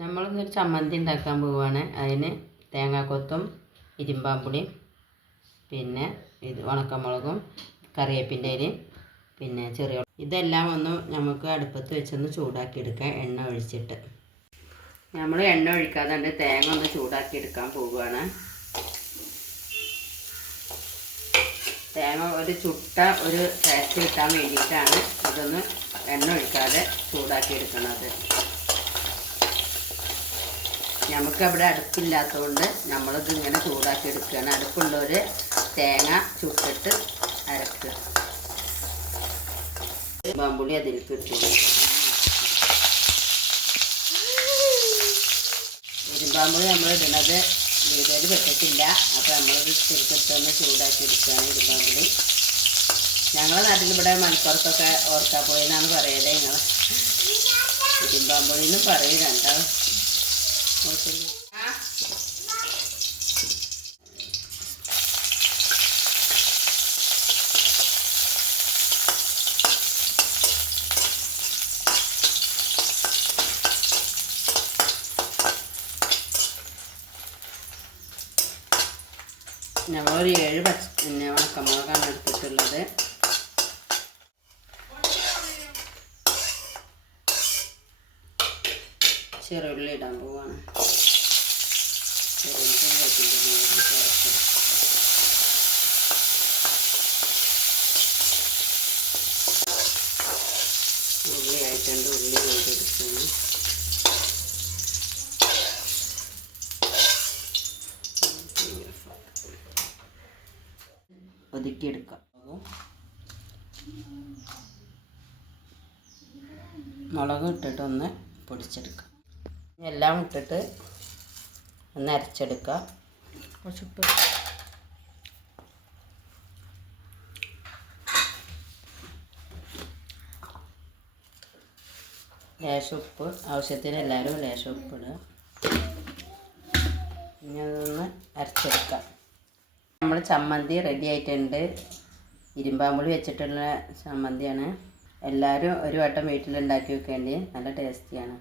നമ്മളിന്നൊരു ചമ്മന്തി ഉണ്ടാക്കാൻ പോവുകയാണ്. അതിന് തേങ്ങാക്കൊത്തും ഇരുമ്പാമ്പുളിയും പിന്നെ ഉണക്കമുളകും കറിവേപ്പിൻ്റെ ഇലയും പിന്നെ ചെറിയ ഇതെല്ലാം ഒന്ന് നമുക്ക് അടുപ്പത്ത് വെച്ചൊന്ന് ചൂടാക്കി എടുക്കാം. എണ്ണ ഒഴിച്ചിട്ട് നമ്മൾ എണ്ണ ഒഴിക്കാതെ തേങ്ങ ഒന്ന് ചൂടാക്കി എടുക്കാൻ പോവുകയാണ്. തേങ്ങ ഒരു ചുട്ട ഒരു ടേസ്റ്റ് കിട്ടാൻ വേണ്ടിയിട്ടാണ് ഇതൊന്ന് എണ്ണ ഒഴിക്കാതെ ചൂടാക്കി എടുക്കുന്നത്. നമുക്കവിടെ അടുപ്പില്ലാത്തതുകൊണ്ട് നമ്മളിത് ഇങ്ങനെ ചൂടാക്കി എടുക്കുകയാണ്. അടുപ്പുള്ളവർ തേങ്ങ ചുട്ടിട്ട് അരക്കുക. ഇരുമ്പാമ്പുളി അതിലേക്ക് ഇട്ട് കൊടുക്കുക. ഇരുമ്പാമ്പുളി നമ്മൾ ഇടുന്നത് വീഡിയോയിൽ പെട്ടിട്ടില്ല. അപ്പോൾ നമ്മളിത് തിരിച്ചിട്ടൊന്ന് ചൂടാക്കി എടുക്കുകയാണ് ഇരുമ്പാമ്പുളി. ഞങ്ങളുടെ നാട്ടിൽ ഇവിടെ മലപ്പുറത്തൊക്കെ ഓർക്കാപ്പുളി എന്നാണ് പറയല്. നിങ്ങൾ ഇരുമ്പാമ്പുളി എന്ന് പറയും രണ്ടാളും. നമ്മളൊരു 7 ഉണക്കമുളകാണ് എടുത്തിട്ടുള്ളത്. ചെറുള്ളി ഇടാൻ പോവാണ്. ഉള്ളി ആയിട്ടുണ്ട്. ഉള്ളി കൊണ്ടെടുക്കുന്നു. ഒതുക്കിയെടുക്കാം. മുളക് ഇട്ടിട്ടൊന്ന് പൊടിച്ചെടുക്കാം. എല്ലാം ഇട്ടിട്ട് ഒന്ന് അരച്ചെടുക്കുക. കുറച്ചിട്ട് ലേശം ഉപ്പ് ആവശ്യത്തിന് എല്ലാവരും ലേശം ഉപ്പിടുക. ഇനി അതൊന്ന് അരച്ചെടുക്കാം. നമ്മൾ ചമ്മന്തി റെഡി ആയിട്ടുണ്ട്. ഇരുമ്പാമ്പുളി വെച്ചിട്ടുള്ള ചമ്മന്തിയാണ്. എല്ലാവരും ഒരു വട്ടം വീട്ടിലുണ്ടാക്കി വെക്കേണ്ടി. നല്ല ടേസ്റ്റിയാണ്.